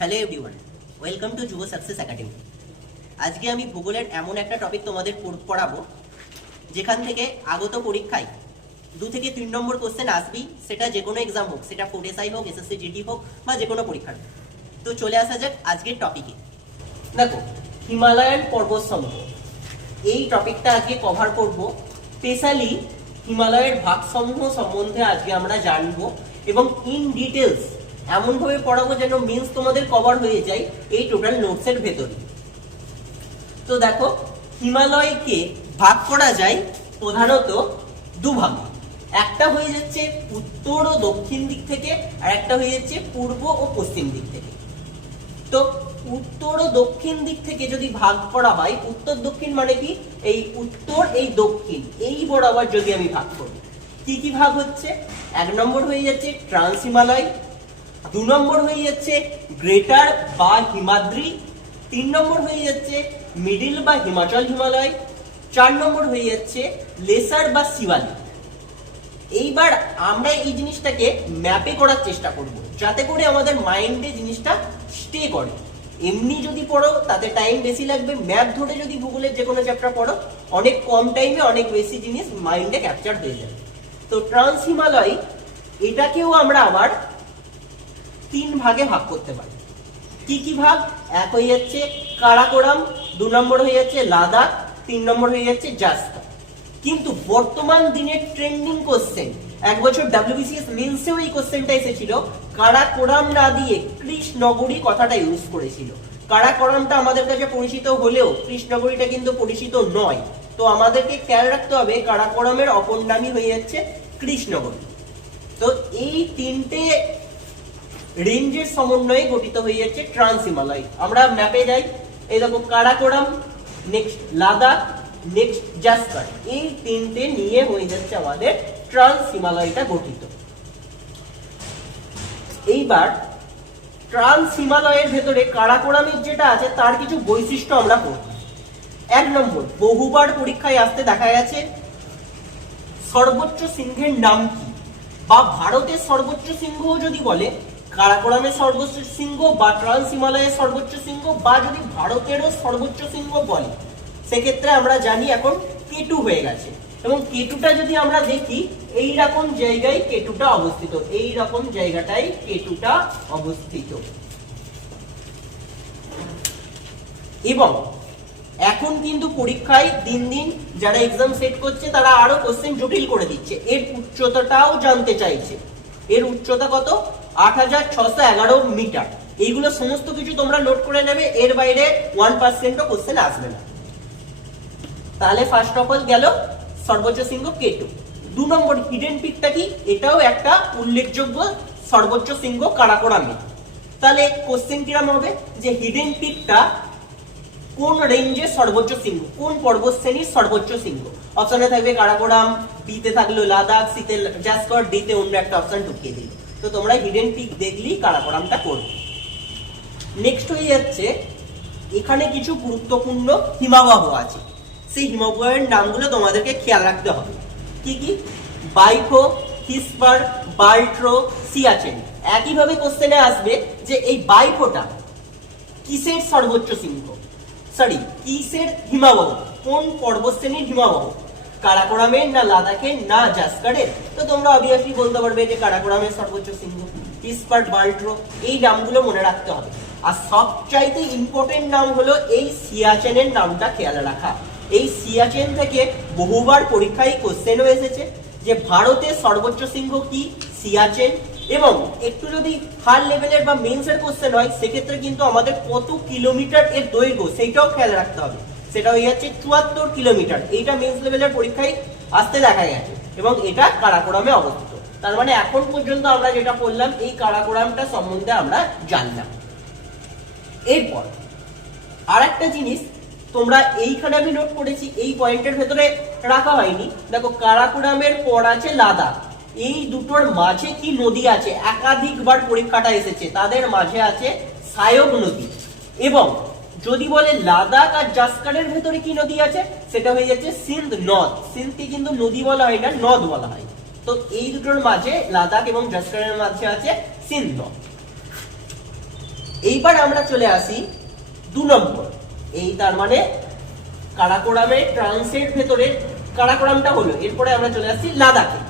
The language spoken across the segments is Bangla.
হ্যালো এভরিওয়ান, ওয়েলকাম টু যুব সাকসেস একাডেমি। আজকে আমি ভূগোলের এমন একটা টপিক তোমাদের পড়াবো যেখান থেকে আগত পরীক্ষায় 2 থেকে 3 নম্বর কোশ্চেন আসবেই, সেটা যে কোনো এক্সাম হোক, সেটা ফোর্টেসাই হোক, এসএসসি জিডি হোক বা যে কোনো পরীক্ষার। তো চলে আসা যাক আজকের টপিকে। দেখো, হিমালয়ান পর্বতসমূহ এই টপিকটা আজকে কভার করব। স্পেশালি হিমালয়ের ভাগসমূহ সম্বন্ধে আজকে আমরা জানবো এবং ইন ডিটেলস এমনভাবে পড়াবো যেন মিন্স তোমাদের কভার হয়ে যায় এই টোটাল নোটসের ভেতরে। তো দেখো, হিমালয়কে ভাগ করা যায় প্রধানত দুভাগে। একটা হয়ে যাচ্ছে উত্তর ও দক্ষিণ দিক থেকে, আর একটা হয়ে যাচ্ছে পূর্ব ও পশ্চিম দিক থেকে। তো উত্তর ও দক্ষিণ দিক থেকে যদি ভাগ করা হয়, উত্তর দক্ষিণ মানে কি, এই উত্তর এই দক্ষিণ এই বরাবর যদি আমি ভাগ করি, কি কি ভাগ হচ্ছে? 1 নম্বর হয়ে যাচ্ছে ট্রান্স হিমালয়, 2 নম্বর হয়ে যাচ্ছে গ্রেটার বা হিমাদ্রি, 3 নম্বর হয়ে যাচ্ছে মিডিল বা হিমাচল হিমালয়, 4 নম্বর হয়ে যাচ্ছে লেসার বা শিবালিক। এইবার আমরা এই জিনিসটাকে ম্যাপে করার চেষ্টা করব যাতে করে আমাদের মাইন্ডে জিনিসটা স্টে করে। এমনি যদি পড়ো তাতে টাইম বেশি লাগবে, ম্যাপ ধরে যদি ভূগোলের যে কোনো চ্যাপ্টার পড়ো অনেক কম টাইমে অনেক বেশি জিনিস মাইন্ডে ক্যাপচার হয়ে যাবে। তো ট্রান্স হিমালয় এটাকেও আমরা আবার 3 ভাগে ভাগ করতে পারি। কি কি ভাগ? 1 হয়ে যাচ্ছে কারাকোরাম, 2 নম্বর হয়ে যাচ্ছে লাদাখ, 3 নম্বর হয়ে যাচ্ছে জাস্কা। কিন্তু বর্তমান দিনের ট্রেন্ডিং কোশ্চেন, এক বছর WBCS মেন্সেও এই কোশ্চেনটা এসেছিল, কারাকোরাম না দিয়ে কৃষ্ণনগরী কথাটা ইউজ করেছিল। কারাকোরামটা আমাদের কাছে পরিচিত হলেও কৃষ্ণনগরীটা কিন্তু পরিচিত নয়। তো আমাদেরকে খেয়াল রাখতে হবে কারাকোরামের অপর নামই হয়ে যাচ্ছে কৃষ্ণনগরী। তো এই 3টে রেঞ্জের সমন্বয়ে গঠিত হয়ে যাচ্ছে ট্রান্স হিমালয়। আমরা ম্যাপে যাই, এই দেখো কারাকোরাম, নেক্সট লাদাখ, নেক্সট জাস্কার, এই 3টে নিয়ে হয়ে যাচ্ছে আমাদের ট্রান্স হিমালয়টা গঠিত। এইবার ট্রান্স হিমালয়ের ভেতরে কারাকোরামের যেটা আছে তার কিছু বৈশিষ্ট্য আমরা পড়ব। 1 নম্বর, বহুবার পরীক্ষায় আসতে দেখা গেছে সর্বোচ্চ সিংহের নাম কি, বা ভারতের সর্বোচ্চ সিংহ যদি বলে কারাকোরামের সর্বোচ্চ সিংহ, বা ট্রান্স হিমালয়ের সর্বোচ্চ সিংহ, বা যদি ভারতেরও সর্বোচ্চ সিংহ বলে, সেক্ষেত্রে আমরা জানি এখন কেটু হয়ে গেছে। এবং কেটুটা যদি আমরা দেখি, এই রকম জায়গায় কেটুটা অবস্থিত, এই রকম জায়গাটাই কেটুটা অবস্থিত। এবং এখন কিন্তু পরীক্ষায় দিন দিন যারা এক্সাম সেট করছে তারা আরো কোশ্চেন জটিল করে দিচ্ছে, এর উচ্চতাটাও জানতে চাইছে। এর উচ্চতা কত? 8611 মিটার। এইগুলো সমস্ত কিছু তোমরা নোট করে নেবে, এর বাইরে 1%ও কোশ্চেন আসবে না। তাহলে ফার্স্ট অফ অল গেল সর্বোচ্চ সিংহ কেটু। 2 নম্বর হিডেন পিকটা কি? এটাও একটা উল্লেখযোগ্য সর্বোচ্চ সিংহ কারাকোরামে। তাহলে কোশ্চেন কিরকম হবে যে হিডেন পিকটা কোন রেঞ্জের সর্বোচ্চ সিংহ, কোন পর্বত শ্রেণীর সর্বোচ্চ সিংহ? অপশনে থাকবে কারাকোরাম, বিতে থাকলো লাদাখ, সিতে জাস্কার, ডিতে অন্য একটা অপশন ঢুকিয়ে দিল। তো তোমরা হিডেন পিক দেখলেই কারাকোরামটা করবে। নেক্সট হয়ে যাচ্ছে এখানে কিছু গুরুত্বপূর্ণ হিমবাহ আছে, সেই হিমবাহের নামগুলো তোমাদেরকে খেয়াল রাখতে হবে। কি কি? বাইফো, হিসপার, বাল্ট্রো, সিয়াচেন। একইভাবে কোশ্চেনে আসবে যে এই বাইফোটা কিসের সর্বোচ্চ সিংহ, সরি কিসের হিমবাহ, কোন পর্বতশ্রেণীর হিমবাহ, কারাকোরামের না লাদাখের না জাস্কারের? তো তোমরা অবভিয়াসলি বলতে পারবে যে কারাকোরামের সর্বোচ্চ সিংহ। হিসপার, বাল্ট্রো, এই নামগুলো মনে রাখতে হবে। আর সবচাইতে ইম্পর্টেন্ট নাম হলো এই সিয়াচেনের নামটা খেয়াল রাখা। এই সিয়াচেন থেকে বহুবার পরীক্ষায় কোশ্চেনও এসেছে যে ভারতের সর্বোচ্চ সিংহ কি? সিয়াচেন। এবং একটু যদি হার লেভেলের বা মেন্সের কোশ্চেন হয় সেক্ষেত্রে কিন্তু আমাদের কত কিলোমিটার এর দৈর্ঘ্য সেইটাও খেয়াল রাখতে হবে। সেটা হয়ে যাচ্ছে 74 কিলোমিটার। এইটা মেন্স লেভেলের পরীক্ষায় আসতে দেখা গেছে এবং এটা কারাকোরামে অবস্থিত। তার মানে এখন পর্যন্ত আমরা যেটা পড়লাম এই কারাকোরামটা সম্বন্ধে আমরা জানলাম। এরপর আর একটা জিনিস তোমরা এইখানে আমি নোট করেছি, এই পয়েন্টের ভেতরে রাখা হয়নি। দেখো কারাকোরামের পর আছে লাদাখ, এই দুটোর মাঝে কি নদী আছে? একাধিকবার পরীক্ষাটা এসেছে, তাদের মাঝে আছে সায়ক নদী। এবং যদি বলে লাদাখ আর জাস্কারের ভেতরে কি নদী আছে, সেটা হয়ে যাচ্ছে সিন্ধ নদ। সিন্ধকে কিন্তু নদী বলা হয় না, নদ বলা হয়। তো এই দুটোর মাঝে লাদাখ এবং জাস্কারের মাঝে আছে সিন্ধ নদ। এইবার আমরা চলে আসি 2 নম্বর। এই তার মানে কারাকোরামের ট্রান্সের ভেতরে কারাকোরামটা হলো, এরপরে আমরা চলে আসছি লাদাখে।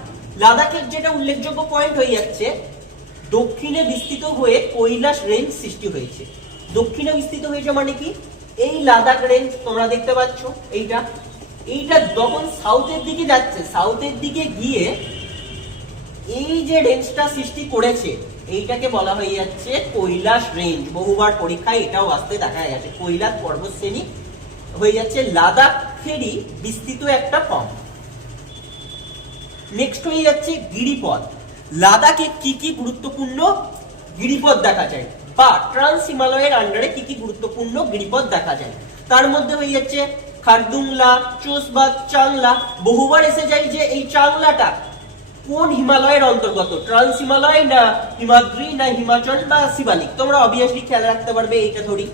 লাদাখের যেটা উল্লেখযোগ্য পয়েন্ট হয়ে যাচ্ছে, দক্ষিণে বিস্তৃত হয়ে কৈলাস রেঞ্জ সৃষ্টি হয়েছে। দক্ষিণে বিস্তৃত হয়েছে মানে কি, এই লাদাখ রেঞ্জ তোমরা দেখতে পাচ্ছ, এইটা যখন সাউথের দিকে যাচ্ছে, সাউথের দিকে গিয়ে এই যে রেঞ্জটা সৃষ্টি করেছে, এইটাকে বলা হয়ে যাচ্ছে কৈলাস রেঞ্জ। বহুবার পরীক্ষায় এটাও আসতে দেখা গেছে, কৈলাস পর্বতশ্রেণী হয়ে যাচ্ছে লাদাখেরই বিস্তৃত একটা ফর্ম। নেক্সট হয়ে যাচ্ছে গিরিপথ। লাদাখে কি কি গুরুত্বপূর্ণ গিরিপথ দেখা যায়, বা ট্রান্স হিমালয়ের আন্ডারে কি কি গুরুত্বপূর্ণ গিরিপথ দেখা যায়, তার মধ্যে হয়ে যাচ্ছে খারদুংলা, চোসবাদ, চাংলা। বহুবার এসে যায় যে এই চাংলাটা কোন হিমালয়ের অন্তর্গত, ট্রান্স হিমালয় না হিমাদ্রি না হিমাচল বা শিবালিক, তোমরা অবভিয়াসলি খেয়াল রাখতে পারবে এইটা ধরি।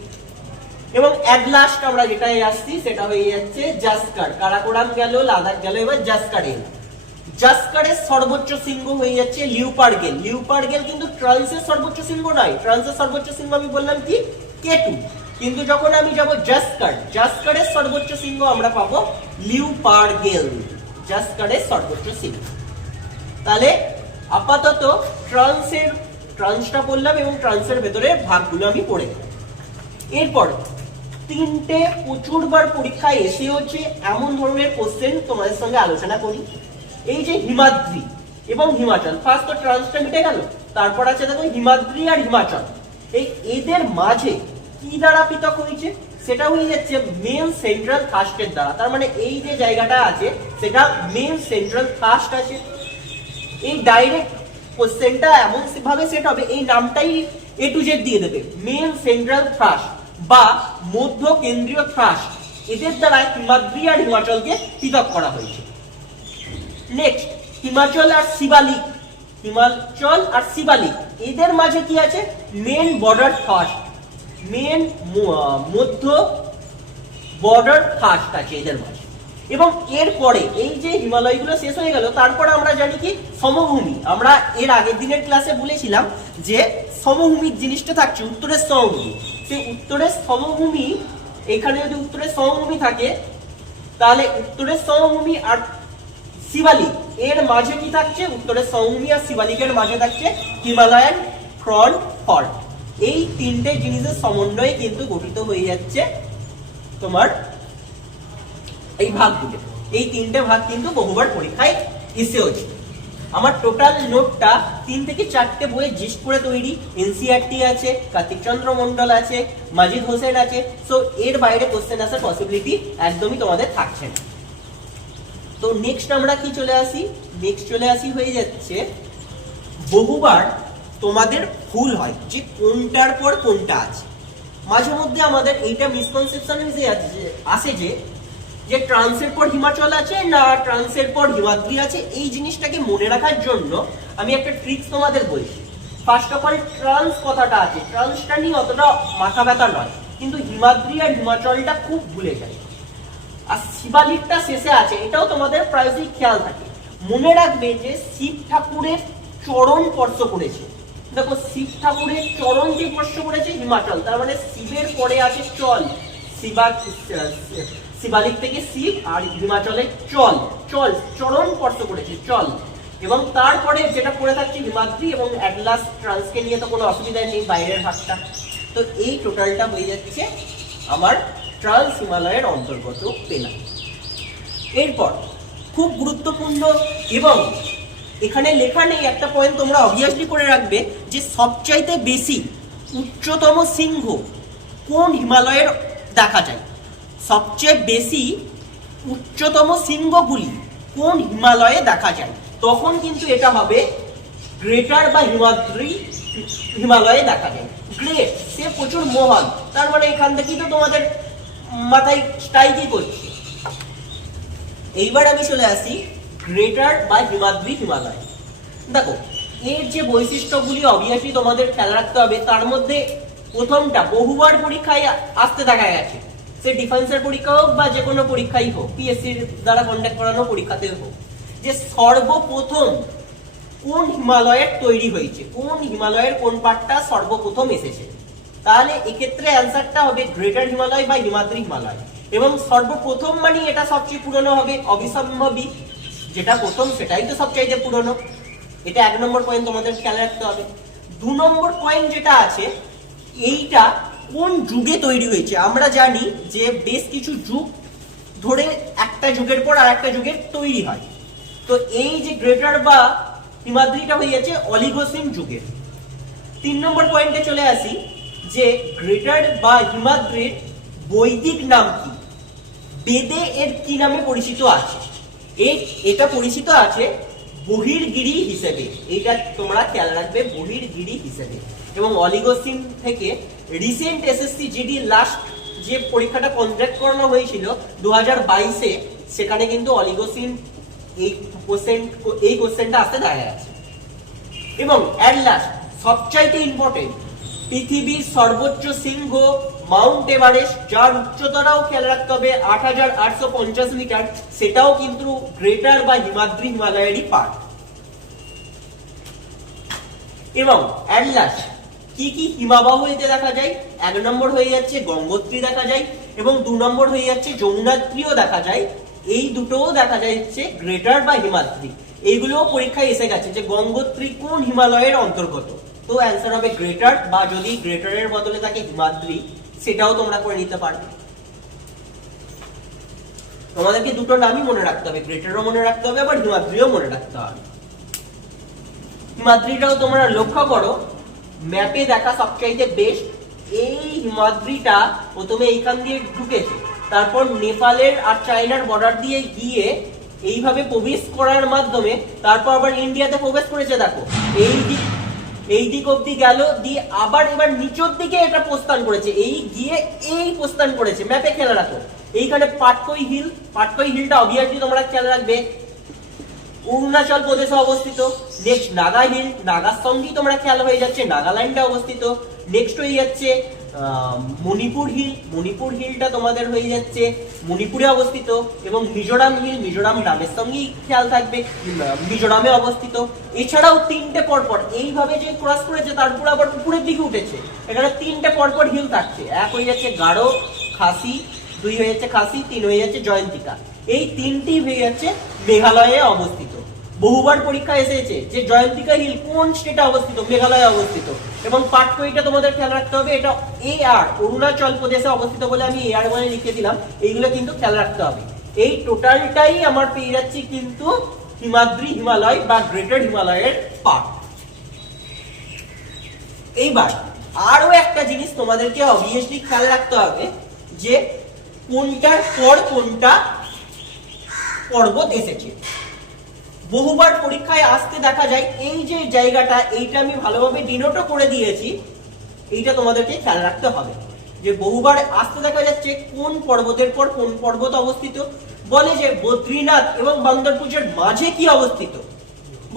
এবং অ্যাট লাস্ট আমরা যেটাই আসছি সেটা হয়ে যাচ্ছে জাসকার। কারাকোরাম গেল, লাদাখ গেল, এবার জাসকার এলো। জাসকারের সর্বোচ্চ শৃঙ্গ হয়ে যাচ্ছে লিওপার্গেল। লিওপার্গেল কিন্তু ট্রান্সের সর্বোচ্চ শৃঙ্গ নয়, ট্রান্সের সর্বোচ্চ শৃঙ্গ আমি বললাম কি K2, কিন্তু যখন আমি যাব জাসকারের সর্বোচ্চ শৃঙ্গ আমরা পাবো লিওপার্গেল, জাসকারের সর্বোচ্চ শৃঙ্গ। তাহলে আপাতত ট্রান্সটা বললাম এবং ট্রান্সের ভেতরে ভাগগুলো আমি পড়ে গেলাম। এরপর 3টে প্রচুরবার পরীক্ষায় এসে হচ্ছে এমন ধরনের কোশ্চেন তোমাদের সঙ্গে আলোচনা করি। এই যে হিমাদ্রি এবং হিমাচল, ফার্স্ট তো ট্রান্সটা মিটে গেল, তারপর আছে দেখো হিমাদ্রি আর হিমাচল। এদের মাঝে কি দ্বারা পৃথক হয়েছে, সেটা হয়ে যাচ্ছে মেন সেন্ট্রাল থার্স্টের দ্বারা। তার মানে এই যে জায়গাটা আছে সেটা মেন সেন্ট্রাল থার্স্ট আছে। এই ডাইরেক্ট কোশ্চেনটা এমন ভাবে সেট হবে, এই নামটাই A to Z দিয়ে দেবে, মেন সেন্ট্রাল থ্রাস্ট বা মধ্য কেন্দ্রীয় থ্রাস্ট। এদের দ্বারা হিমাদ্রি আর হিমাচলকে পৃথক করা হয়েছে। নেক্সট হিমাচল আর শিবালিক, এদের মাঝে কি আছে, মেন বর্ডার থ্রাস্ট, মেন মধ্য বর্ডার থ্রাস্ট আছে এদের মাঝে। এবং এরপরে এই যে হিমালয়গুলো শেষ হয়ে গেল, তারপরে আমরা জানি কি সমভূমি। আমরা এর আগের দিনের ক্লাসে বলেছিলাম যে সমভূমির জিনিসটা থাকছে উত্তরের সমভূমি। সেই উত্তরের সমভূমি, এখানে যদি উত্তরের সমভূমি থাকে তাহলে উত্তরের সমভূমি আর শিবালিক এর মাঝে কি থাকছে, উত্তরের সমভূমি আর শিবালিকের মাঝে থাকছে হিমালয়ান ফ্রন্ট ফল্ট। এই 3টে জিনিসের সমন্বয়ে কিন্তু গঠিত হয়ে যাচ্ছে তোমার এই ভাগগুলো। এই 3টে ভাগ কিন্তু বহুবার পরীক্ষায় এসেওছে। আমার টোটাল নোটটা 3 থেকে 4টে বইয়ে জিস্ট করে তৈরি। এনসিইআরটি আছে, কার্তিক চন্দ্র মন্ডল আছে, মাজিদ হোসেন আছে। সো এর বাইরে কোশ্চেন আসার পসিবিলিটি একদমই তোমাদের থাকছে না। তো নেক্সট আমরা কি চলে আসি হয়ে যাচ্ছে, বহুবার তোমাদের ভুল হয় যে কোনটার পর কোনটা আছে। মাঝে মধ্যে আমাদের এইটা মিসকনসেপশন আসে যে ট্রান্সের পর হিমাচল আছে না ট্রান্সের পর হিমাদ্রি আছে। এই জিনিসটাকে মনে রাখার জন্য আমি একটা ট্রিক্স তোমাদের বলছি। ফার্স্ট অফ অল ট্রান্স কথাটা আছে, ট্রান্সটা নিয়ে অতটা মাথা ব্যথা নয়, কিন্তু হিমাদ্রি আর হিমাচলটা খুব ভুলে যায়। আর শিবালিকটা শেষে আছে, এটাও তোমাদের প্রায়শই খেয়াল থাকে। মনে রাখবে যে শিব ঠাকুরের চরণ স্পর্শ করেছে। দেখো শিব ঠাকুরের চরণ যে স্পর্শ করেছে হিমাচল, তার মানে শিবের পরে আছে চল, শিবালিক থেকে শিব আর হিমাচলে চরণ স্পর্শ করেছে চল। এবং তারপরে যেটা পড়ে থাকছে হিমাদ্রি এবং অ্যাটলাস ট্রান্সকে নিয়ে তো কোনো অসুবিধা নেই বাইরের ভাগটা। তো এই টোটালটা হয়ে যাচ্ছে আমার ট্রান্স হিমালয়ের অন্তর্গত পেলাম। এরপর খুব গুরুত্বপূর্ণ এবং এখানে লেখা নেই একটা পয়েন্ট তোমরা অবভিয়াসলি করে রাখবে যে সবচাইতে বেশি উচ্চতম শৃঙ্গ কোন হিমালয়ের দেখা যায়, সবচেয়ে বেশি উচ্চতম শৃঙ্গগুলি কোন হিমালয়ে দেখা যায়, তখন কিন্তু এটা হবে গ্রেটার বা হিমাদ্রি হিমালয়ে দেখা যায়। গ্রেট সে প্রচুর মহান, তার মানে এখান থেকেই তো তোমাদের মাথায় স্ট্রাইকই করছে। এইবার আমি চলে আসি গ্রেটার বা হিমাদ্রি হিমালয়। দেখো এর যে বৈশিষ্ট্যগুলি অবভিয়াসলি তোমাদের খেয়াল রাখতে হবে। তার মধ্যে প্রথমটা বহুবার পরীক্ষায় আসতে দেখা গেছে, সে ডিফেন্সের পরীক্ষা হোক বা যে কোনো পরীক্ষাই হোক, পিএসসির দ্বারা কন্ডাক্ট করানো পরীক্ষাতে হোক, যে সর্বপ্রথম কোন হিমালয়ের তৈরি হয়েছে, কোন হিমালয়ের কোন পার্টটা সর্বপ্রথম এসেছে। তাহলে এক্ষেত্রে অ্যান্সারটা হবে গ্রেটার হিমালয় বা হিমাদ্রি হিমালয়। এবং সর্বপ্রথম মানে এটা সবচেয়ে পুরনো হবে অবিসম্ভাবী, যেটা প্রথম সেটাই তো সবচাইতে পুরনো। এটা 1 নম্বর পয়েন্ট তোমাদের খেয়াল রাখতে হবে। 2 নম্বর পয়েন্ট যেটা আছে, এইটা কোন যুগে তৈরি হয়েছে। আমরা জানি যে বেশ কিছু যুগ ধরে একটা যুগের পর আর একটা যুগের তৈরি হয়। তো এই যে গ্রেটার বা হিমাদ্রিটা হয়ে যাচ্ছে অলিগোসিন যুগের। 3 নম্বর পয়েন্টে চলে আসি যে গ্রেটার বা হিমাদ্রির বৈদিক নাম কি, বেদে এর কি নামে পরিচিত আছে। এটা পরিচিত আছে বহির্গিরি হিসেবে, এইটা তোমরা খেয়াল রাখবে বহির্গিরি হিসেবে। এবং অলিগোসিন থেকে রিসেন্ট এসএসসি জিডি লাস্ট যে পরীক্ষাটা কন্ডাক্ট করানো হয়েছিল 2022-এ, সেখানে কিন্তু অলিগোসিন এই কোশ্চেনটা আসতে দেখা গেছে। এবং এট লাস্ট সবচাইতে ইম্পর্টেন্ট, পৃথিবীর সর্বোচ্চ শৃঙ্গ মাউন্ট এভারেস্ট, যার উচ্চতাটাও খেয়াল রাখতে হবে 8850 মিটার, সেটাও কিন্তু গ্রেটার বা হিমাদ্রি হিমালয়েরই পার্ট। এবং এট লাস্ট কি কি হিমাবাহ এতে দেখা যায়, 1 নম্বর হয়ে যাচ্ছে গঙ্গোত্রী দেখা যায়, এবং 2 নম্বর হয়ে যাচ্ছে যমুনাত্রীও দেখা যায়। এই দুটোও দেখা যাচ্ছে গ্রেটার বা হিমাদ্রি। এইগুলোও পরীক্ষায় এসে গেছে যে গঙ্গোত্রী কোন হিমালয়ের অন্তর্গত। তো অ্যান্সার হবে গ্রেটার, বা যদি গ্রেটারের বদলে থাকে হিমাদ্রি, সেটাও তোমরা করে নিতে পারবে। তোমাদেরকে দুটো নামই মনে রাখতে হবে, গ্রেটারও মনে রাখতে হবে, আবার হিমাদ্রিও মনে রাখতে হবে। হিমাদ্রিটাও তোমরা লক্ষ্য করো, ম্যাপে দেখা সবচাইতে বেস্ট। এই হিমাদ্রিটা প্রথমে এইখান দিয়ে ঢুকেছে, তারপর নেপালের আর চায়নার বর্ডার দিয়ে গিয়ে এইভাবে প্রবেশ করার মাধ্যমে তারপর আবার ইন্ডিয়াতে প্রবেশ করেছে। দেখো এই দিক অব্দি গেল, দিয়ে আবার এবার নিচের দিকে এটা প্রস্থান করেছে, এই গিয়ে এই প্রস্থান করেছে। ম্যাপে খেয়াল রাখো এইখানে পাটকই হিলটা অবভিয়াসলি তোমরা খেয়াল রাখবে অরুণাচল প্রদেশে অবস্থিত। নেক্সট নাগা হিল, নাগার সঙ্গেই তোমরা খেয়াল হয়ে যাচ্ছে নাগাল্যান্ডে অবস্থিত। নেক্সট হয়ে যাচ্ছে মণিপুর হিলটা তোমাদের হয়ে যাচ্ছে মণিপুরে অবস্থিত। এবং মিজোরাম হিল, মিজোরাম নামের সঙ্গেই খেয়াল থাকবে মিজোরামে অবস্থিত। এছাড়াও 3টে পরপর এইভাবে যে ক্রস করেছে তারপর আবার উপরের দিকে উঠেছে, এখানে 3টে পরপর হিল থাকছে। 1 হয়ে যাচ্ছে গারো, খাসি, 2 হয়ে যাচ্ছে খাসি, 3 হয়ে যাচ্ছে জয়ন্তিকা। এই 3টি হয়ে যাচ্ছে মেঘালয়ে অবস্থিত। বহুবার পরীক্ষা এসেছে যে জয়ন্তিকা হিল কোন স্টেটে অবস্থিত, মেঘালয়ে অবস্থিত। এবং পাটকইটা তোমাদের খেয়াল রাখতে হবে, এটা এআর অরুণাচল প্রদেশে অবস্থিত বলে আমি এআর বলে লিখে দিলাম। এইগুলো কিন্তু খেয়াল রাখতে হবে। এই টোটালটাই আমার পেয়ে যাচ্ছি কিন্তু হিমাদ্রি হিমালয় বা গ্রেটার হিমালয়ের পার্ট। এইবার আরো একটা জিনিস তোমাদেরকে অবভিয়াসলি খেয়াল রাখতে হবে যে কোনটার পর কোনটা পর্বত এসেছে। বহুবার পরীক্ষায় আসতে দেখা যায় এই যে জায়গাটা, এইটা আমি ভালোভাবে ডিনোটও করে দিয়েছি, এইটা তোমাদেরকে খেয়াল রাখতে হবে যে বহুবার আসতে দেখা যাচ্ছে কোন পর্বতের পর কোন পর্বত অবস্থিত। বলে যে বদ্রীনাথ এবং বান্দরপুরের মাঝে কি অবস্থিত,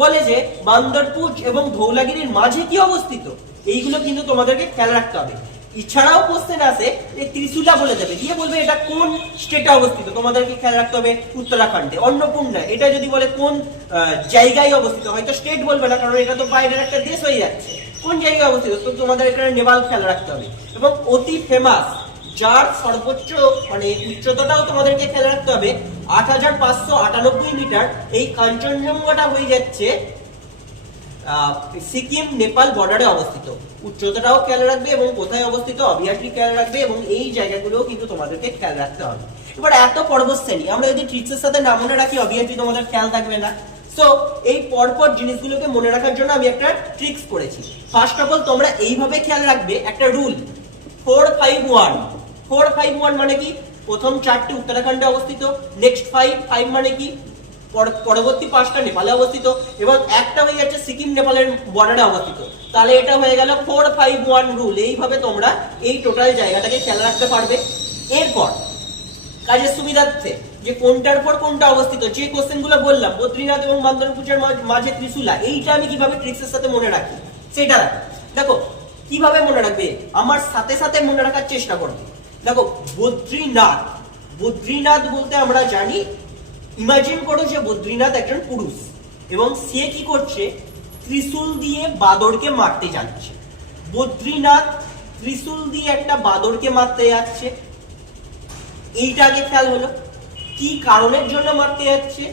বলে যে বান্দরপুর এবং ধৌলাগিরির মাঝে কি অবস্থিত। এইগুলো কিন্তু তোমাদেরকে খেয়াল রাখতে হবে। এছাড়াও কোশ্চেন আছে যে ত্রিশুলা বলে দেবে, দিয়ে বলবে এটা কোন স্টেটে অবস্থিত, তোমাদেরকে খেয়াল রাখতে হবে উত্তরাখণ্ডে। অন্নপূর্ণা এটা যদি বলে কোন জায়গায় অবস্থিত, হয়তো স্টেট বলবে না কারণ এটা তো বাইরের একটা দেশ হয়ে যাচ্ছে, কোন জায়গায় অবস্থিত, তো তোমাদের এখানে নেপাল খেয়াল রাখতে হবে। এবং অতি ফেমাস, যার সর্বোচ্চ মানে উচ্চতাটাও তোমাদেরকে খেয়াল রাখতে হবে 8598 মিটার, এই কাঞ্চনজঙ্ঘাটা হয়ে যাচ্ছে সিকিম নেপাল বর্ডারে অবস্থিত। উচ্চতাটাও খেয়াল রাখবে এবং কোথায় অবস্থিত অবভিয়াসলি খেয়াল রাখবে, এবং এই জায়গাগুলোও কিন্তু তোমাদেরকে খেয়াল রাখতে হবে। এবার এত পর্বত শ্রেণী আমরা যদি ট্রিক্সের সাথে না মনে রাখি অবভিয়াসলি তোমাদের খেয়াল থাকবে না। সো এই পরপর জিনিসগুলোকে মনে রাখার জন্য আমি একটা ট্রিক্স করেছি। ফার্স্ট অফ অল তোমরা এইভাবে খেয়াল রাখবে একটা রুল 451 মানে কি, প্রথম 4টি উত্তরাখণ্ডে অবস্থিত, নেক্সট 5 মানে কি পরবর্তী 5টা নেপালে অবস্থিত, এবং একটা হয়ে যাচ্ছে সিকিম নেপালের বর্ডারে অবস্থিত। তাহলে এটা হয়ে গেল 451 রুল। এইভাবে তোমরা এই টোটাল জায়গাটাকে খেয়াল রাখতে পারবে। এরপর কাজের সুবিধার্থে যে কোনটার পর কোনটা অবস্থিত, যে কোশ্চেনগুলো বললাম বদ্রীনাথ এবং বান্দরপুরের মাঝে ত্রিশুলা, এইটা আমি কিভাবে ট্রিক্সের সাথে মনে রাখি সেটা রাখো। দেখো কিভাবে মনে রাখবে, আমার সাথে সাথে মনে রাখার চেষ্টা করবে। দেখো বদ্রীনাথ বলতে আমরা জানি, ইমাজিন করো যে বদ্রীনাথ একজন পুরুষ এবং সে কি করছে, ত্রিশূল দিয়ে বাদরকে মারতে যাচ্ছে। বদ্রীনাথ ত্রিশূল দিয়ে একটা বাঁদরকে মারতে যাচ্ছে। এইটা আগে খেয়াল হলো। কি কারণের জন্য মারতে যাচ্ছে?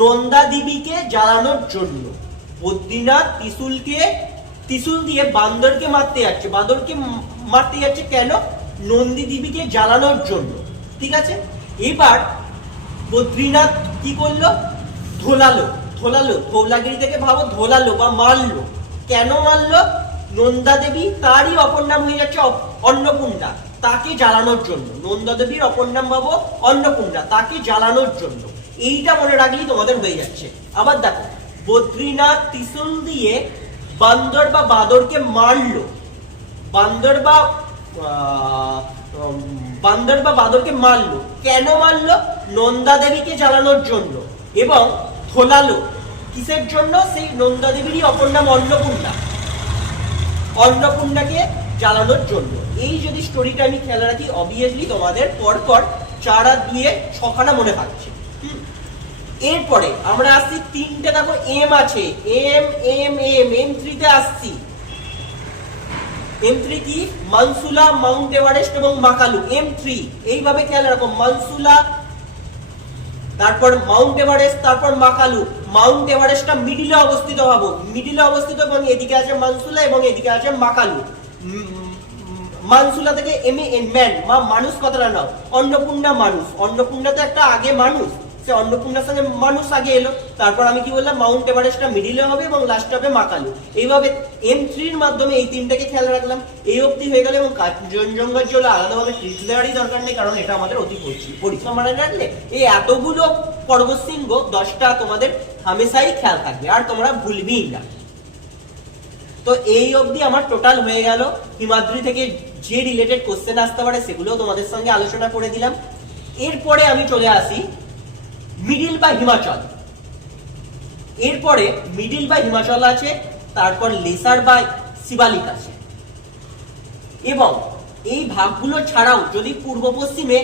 নন্দা দেবীকে জ্বালানোর জন্য। বদ্রীনাথ ত্রিশূল দিয়ে বান্দরকে মারতে যাচ্ছে। বাঁদরকে মারতে যাচ্ছে কেন? নন্দী দেবীকে জ্বালানোর জন্য। ঠিক আছে, এবার বদ্রীনাথ কি করলো? ধোলালো। ধৌলাগিরি থেকে ভাবো, ধোলালো বা মারলো। কেন মারলো? নন্দা দেবী, তারই অপর নাম হয়ে যাচ্ছে অন্নপূর্ণা, তাকে জ্বালানোর জন্য। নন্দা দেবীর অপর নাম ভাবো অন্নপূর্ণা, তাকে জ্বালানোর জন্য। এইটা মনে রাখলেই তোমাদের হয়ে যাচ্ছে। আবার দেখো, বদ্রীনাথ ত্রিশূল দিয়ে বান্দর বা বাঁদরকে মারলো। বান্দর বা বাঁদরকে মারলো। কেন মারলো? নন্দা দেবীকে জ্বালানোর জন্য। এবং ধোলালো কিসের জন্য? সেই নন্দা দেবীরই অপর নাম অন্নপূর্ণা, অন্নপূর্ণাকে জ্বালানোর জন্য। এই যদি স্টোরিটা আমি খেয়াল রাখি, অবভিয়াসলি তোমাদের পরপর 4 আর 2 এ 6খানা মনে থাকছে। এরপরে আমরা আসছি 3টে, দেখো এম আছে, M3 তে আসছি। M3 কি? মানসুলা, মাউন্ট এভারেস্ট এবং মাকালু। M3 এইভাবে খেয়াল রাখো, মানসুলা, তারপর মাউন্ট এভারেস্ট, তারপর মাকালু। মাউন্ট এভারেস্টটা মিডিলে অবস্থিত ভাবো, মিডিলে অবস্থিত, এবং এদিকে আছে মানসুলা এবং এদিকে আছে মাকালু। মানসুলা থেকে ম্যান, মানুষ কথাটা নাও, অন্নপূর্ণা মানুষ। অন্নপূর্ণা তো একটা আগে মানুষ, সে অন্নপূর্ণার সঙ্গে মানুষ আগে এলো। তারপর আমি কি বললাম? মাউন্ট এভারেস্টটা মিডিলে হবে এবং লাস্টে হবে মাকালু। এইভাবে M3 এর মাধ্যমে এই 3টাকে খেয়াল রাখলাম। এই অবধি হয়ে গেল। এবং কাঞ্চনজঙ্ঘার জন্য আলাদাভাবে ট্রিট দেওয়ারই দরকার নেই, কারণ এটা আমাদের অতি পরিশ্রম মানে রাখলে এই এতগুলো পর্বত শৃঙ্গ 10টা তোমাদের হামেশাই খেয়াল থাকবে, আর তোমরা ভুলবেই না। তো এই অবধি আমার টোটাল হয়ে গেল। হিমাদ্রি থেকে যে রিলেটেড কোশ্চেন আসতে পারে সেগুলো তোমাদের সঙ্গে আলোচনা করে দিলাম। এরপরে আমি চলে আসি মিডিল বা হিমাচল। এরপরে মিডিল বা হিমাচল আছে, তারপর লেসার বা শিবালিক আছে। এবং এই ভাগগুলো ছাড়াও যদি পূর্ব পশ্চিমে,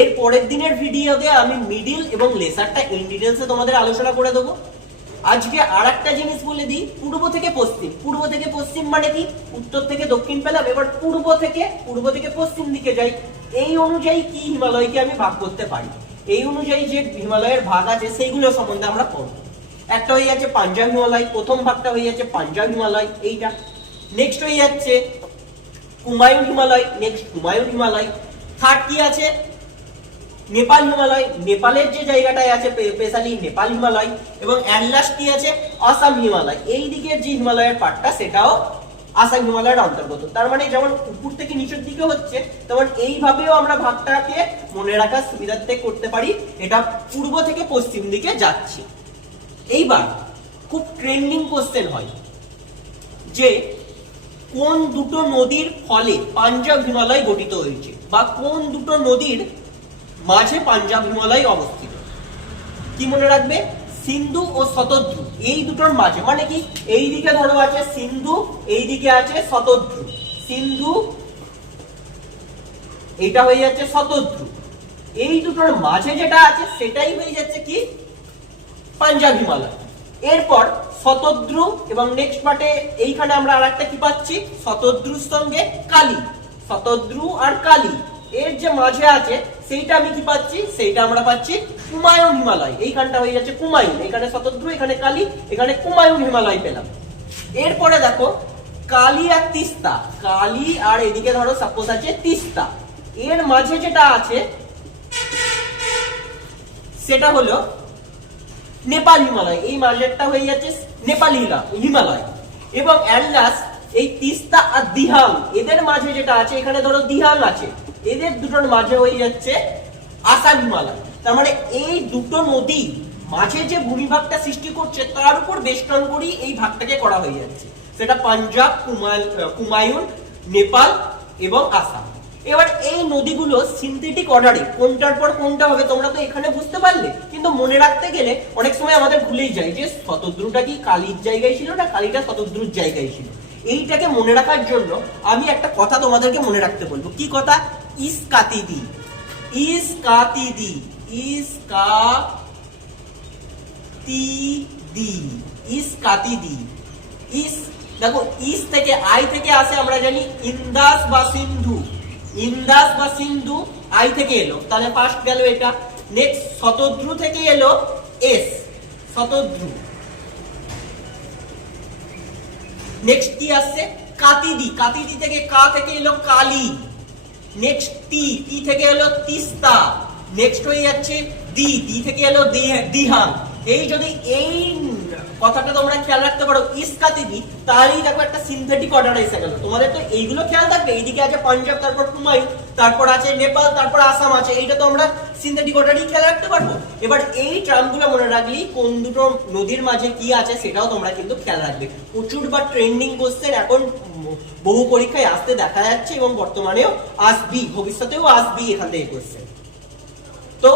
এর পরের দিনের ভিডিওতে আমি মিডিল এবং লেসারটা ইন ডিটেলসে তোমাদের আলোচনা করে দেবো। আজকে আর একটা জিনিস বলে দিই, পূর্ব থেকে পশ্চিম। পূর্ব থেকে পশ্চিম মানে কি? উত্তর থেকে দক্ষিণ পেলাম, এবার পূর্ব থেকে পশ্চিম দিকে যাই। এই অনুযায়ী কি হিমালয়কে আমি ভাগ করতে পারি, এই অনুযায়ী যে হিমালয়ের ভাগ আছে সেইগুলো সম্বন্ধে আমরা পড়ব। একটা হয়ে যাচ্ছে পাঞ্জাব হিমালয়, প্রথম ভাগটা হয়ে যাচ্ছে পাঞ্জাব হিমালয়, এইটা। নেক্সট হয়ে যাচ্ছে কুমায়ুন হিমালয়, নেক্সট কুমায়ুন হিমালয়। থার্ড কি আছে? নেপাল হিমালয়, নেপালের যে জায়গাটায় আছে স্পেশালি নেপাল হিমালয়। এবং লাস্ট কি আছে? আসাম হিমালয়। এই দিকের যে হিমালয়ের পার্টটা সেটাও আসাম হিমালয়ের অন্তর্গত। তার মানে যেমন উপর থেকে নিচের দিকে হচ্ছে, তেমন এইভাবেও আমরা ভাগটাকে মনে রাখার সুবিধার্থে করতে পারি। এটা পূর্ব থেকে পশ্চিম দিকে যাচ্ছে। এইবার খুব ট্রেন্ডিং কোশ্চেন হয় যে কোন দুটো নদীর ফলে পাঞ্জাব হিমালয় গঠিত হয়েছে, বা কোন দুটো নদীর মাঝে পাঞ্জাব হিমালয় অবস্থিত। কি মনে রাখবে? সিন্ধু ও শতদ্রু, এই দুটোর মাঝে। মানে কি? এই দিকে ধরো আছে সিন্ধু, এই দিকে আছে শতদ্রু। সিন্ধু, এটা হয়ে যাচ্ছে শতদ্রু। এই দুটোর মাঝে যেটা আছে সেটাই হয়ে যাচ্ছে কি? পাঞ্জাব হিমালয়। এরপর শতদ্রু এবং নেক্সট পার্টে এইখানে আমরা আরেকটা কি পাচ্ছি? শতদ্রুর সঙ্গে কালী। শতদ্রু আর কালী এর যে মাঝে আছে সেইটা আমি কি পাচ্ছি? সেইটা আমরা পাচ্ছি কুমায়ুন হিমালয়। এইখানটা হয়ে যাচ্ছে কুমায়ুন, এখানে শতদ্রু, এখানে কালী, এখানে কুমায়ুন হিমালয় পেলাম। এরপরে দেখো কালী আর তিস্তা, কালী আর এদিকে ধরো সাপোজ আছে তিস্তা, এর মাঝে যেটা আছে সেটা হলো নেপাল হিমালয়। এই মাঝেরটা হয়ে যাচ্ছে নেপাল হিমালয়। এবং লাস্ট এই তিস্তা আর দিহাং, এদের মাঝে যেটা আছে, এখানে ধরো দিহাং আছে, এদের দুটোর মাঝে হয়ে যাচ্ছে আসাম হিমালয়। তার মানে এই দুটো নদী মাঝে যে ভূমিভাগটা সৃষ্টি করছে তার উপর বেষ্টন করেই এই ভাগটাকে করা হয়ে যাচ্ছে। সেটা পাঞ্জাব, কুমায়ুন, নেপাল এবং আসাম। এবার এই নদীগুলো সিনথেটিক অর্ডারে কোনটার পর কোনটা হবে তোমরা তো এখানে বুঝতে পারলে, কিন্তু মনে রাখতে গেলে অনেক সময় আমাদের ভুলেই যায় যে শতদ্রুটা কি কালীর জায়গায় ছিল না কালীটা শতদ্রুর জায়গায় ছিল। এইটাকে মনে রাখার জন্য আমি একটা কথা তোমাদেরকে মনে রাখতে বলবো। কি কথা? ইসকাতিদি, ইসকাতিদি, ইসকাতিদি, ইসকাতিদি, দেখো ইস থেকে আই থেকে আসে আমরা জানি ইন্দাস বা সিন্ধু, ইন্দাস বা সিন্ধু আই থেকে এলো, তাহলে ফার্স্ট গেল এটা। নেক্সট শতদ্রু থেকে এলো এস, শতদ্রু। নেক্সট কি আসছে কাতিদি, কাতিদি থেকে কা থেকে এলো কালি। নেক্সট টি, টি থেকে এলো তিস্তা। নেক্সট হয়ে যাচ্ছে দি, দি থেকে এলো দিহান। এই যদি এই কথাটা তোমরা খেয়াল রাখতে পারো ইসকাতিদি, তাহলেই দেখো একটা সিনথেটিক অর্ডার এসে গেল। তোমাদের তো এইগুলো খেয়াল থাকবে, এইদিকে আছে পাঞ্জাব, তারপর হুমায়ুন, তারপর আছে নেপাল, তারপর আসাম আছে, এইটা তো আমরা সিনথেটিক অর্ডারই খেয়াল রাখতে পারবো। এবার এই টার্মগুলো মনে রাখলেই কোন দুটো নদীর মাঝে কি আছে সেটাও তোমরা কিন্তু খেয়াল রাখবে। প্রচুর বা ট্রেন্ডিং কোশ্চেন এখন বহু পরীক্ষায় আসতে দেখা যাচ্ছে এবং বর্তমানেও আসবি, ভবিষ্যতেও আসবি এখান থেকে কোশ্চেন। তো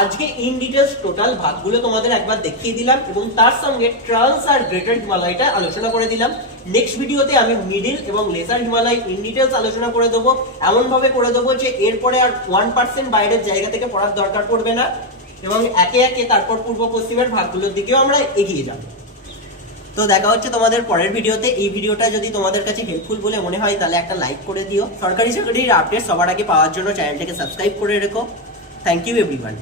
আজকে ইন ডিটেলস টোটাল ভাগগুলো তোমাদের একবার দেখিয়ে দিলাম এবং তার সঙ্গে ট্রান্স আর গ্রেটার হিমালয়টা আলোচনা করে দিলাম। নেক্সট ভিডিওতে আমি মিডিল এবং লেসার হিমালয় ইন ডিটেলস আলোচনা করে দেবো, এমন ভাবে করে দেবো যে এরপরে আর 1% বাইরের জায়গা থেকে পড়ার দরকার পড়বে না এবং একে একে তারপর পূর্ব পশ্চিমের ভাগগুলোর দিকেও আমরা এগিয়ে যাব। তো দেখা হচ্ছে তোমাদের পরের ভিডিওতে। এই ভিডিওটা যদি তোমাদের কাছে হেল্পফুল বলে মনে হয় তাহলে একটা লাইক করে দিও। সরকারি চাকরির আপডেট সবার আগে পাওয়ার জন্য চ্যানেলটাকে সাবস্ক্রাইব করে রেখো। Thank you everyone.